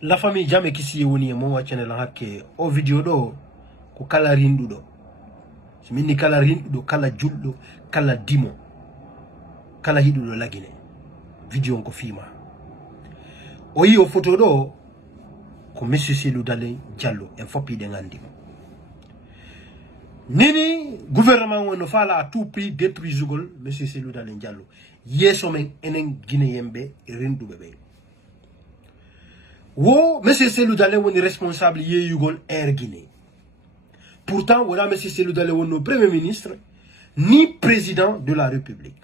La famille jamais kisi woni mo wacane la hakke o video do ko kala rindudo so minni kala rindudo kala juldo kala dimo kala hidudo lagine video ko fima o yi o photo do ko monsieur Cellou Dalein Diallo en fopi de ngandi nini gouvernement wono fala à tout prix détruire zugol monsieur Cellou Dalein Diallo yeso men enen guinéen-be rindube be wo monsieur Cellou Dalein woni responsable yeyugol Air Guinée. Pourtant voilà monsieur Cellou Dalein woni premier ministre ni président de la République.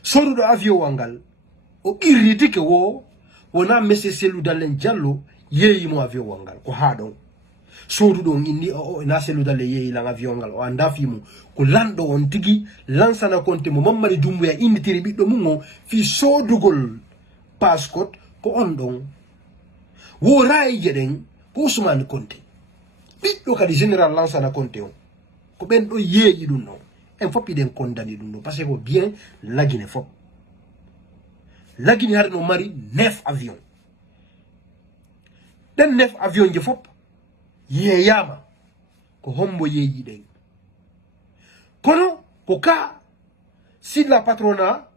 Sodu do avion wangal o irriti ke wo wona monsieur Cellou Dalein Diallo yeyi mo avion wangal ko haadon. Sodu do indi o na Cellou Dalein yeyi la avion wangal o anda fi mo ko lando on tigi lansana konte mo Mamadi Doumbouya indi tiri biddo mo fi sodugol passeport ko on don wo ray jeden ko Ousmane Konté biddo kadi général Lansana Konté on ko ben do yeyi dum non en fopi den condamné dum parce que bien la Guinée fop la Guinée har no mari 9 avions den 9 avions je fop yeyama ko hombo yeyi den kono ko ka si la patronat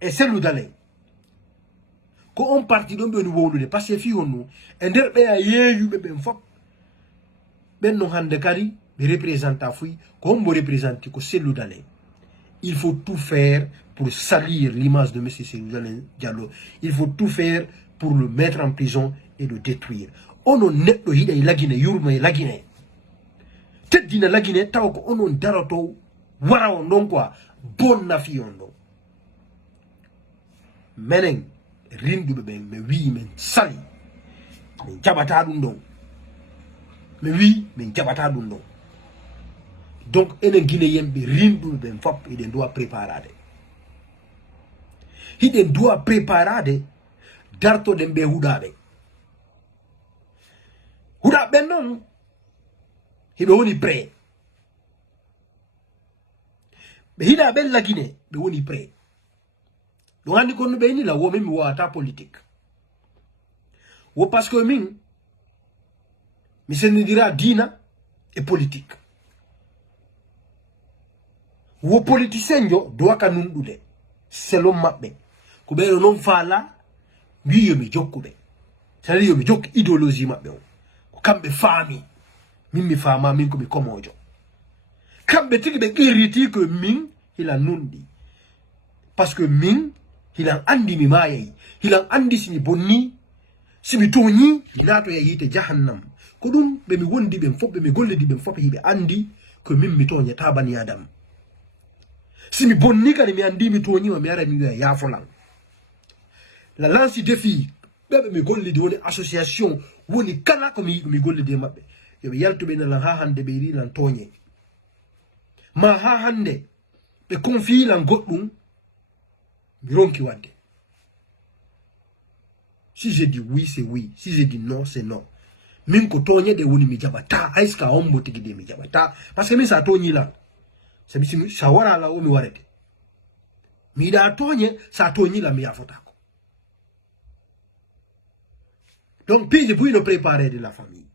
et Cellou Dalein ko on parti don be no wolude parce que fi honno e der be yeeyube be fop ben no hande kadi be représenta fui ko on mo représenter ko Cellou Dalein. Il faut tout faire pour salir l'image de monsieur Cellou Dalein Diallo. Il faut tout faire pour le mettre en prison et le détruire. Ono neddo hida e lagine yurma e lagine teddina lagine taw ko onon darato wara on don quoi bonna fi on do menen rinduɓe ɓen mi wi min sali min jaɓata ɗum ɗon mi wi min jaɓata ɗum ɗon donc enen guinéen ɓe rinduɓe ɓen fop eɗen dowa préparade hiɗen dowa préparade dartoɗen ɓe huɗaɓe huɗaɓen noon hiɓe woni prêt ɓe hiɗaɓen lagine ɓe woni prêt donc andi ko no be ni la wo mi wata politique wo parce que mi se ne dira dina et politique wo politicien jo do ka nundude selon mabbe ko be non fala wiyo mi jokkube c'est yo mi jokk idéologie mabbe ko kambe fami min mi fama min ko mi komojo kambe tigi be irriti que min il a nundi parce que min hilan andi mi mayayi hilan andi simi bonni simi toni nato ya yite jahannam ko dum be mi wondi be fobbe mi golledi be fobbe hibe andi ko min mi tonya tabani adam simi bonni kan mi andi mi toni ma mi ara mi ya folan la lance défi be mi golledi woni association woni kala ko mi golledi mabbe yo yaltube na la ha hande be ri lan tonye ma ha hande be confi lan goddum Ronki wade. Si je dis oui, c'est oui. Si je dis non, c'est non. Min ko tonye de woni mi jabata. Aiska ombo tigi de mi jabata. Parce que mi sa tonye la. Sabi si sa wara la o mi warete. Mi da tonye, sa tonye la mi afotako. Donc, puis je puis le préparer de la famille.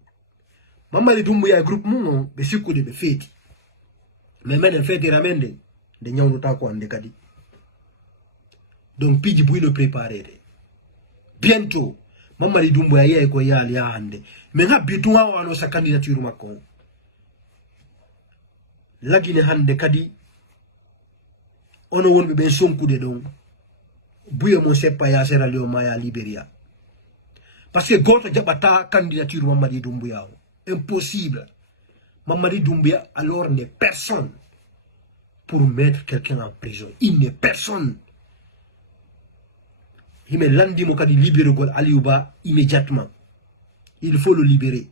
Mamadi Doumbouya groupe moun, be sikou de be feti. Mais men feti ramende. De nyawno tako ande kadi. Donc piji bui le préparer bientôt Mamadi Doumbouya yeye ko yali hande mais ngabitu wa wano sa candidature makko lagine hande kadi ono wonbe be sonkude don buya mo seppa ya Sierra Leone ma ya Liberia parce que goto jabata candidature Mamadi Doumbouya impossible. Mamadi Doumbouya alors n'est personne pour mettre quelqu'un en prison. Il n'est personne. Il me landi mo kadi libérer Aliou Ba immédiatement. Il faut le libérer.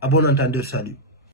À bon entendeur, salut.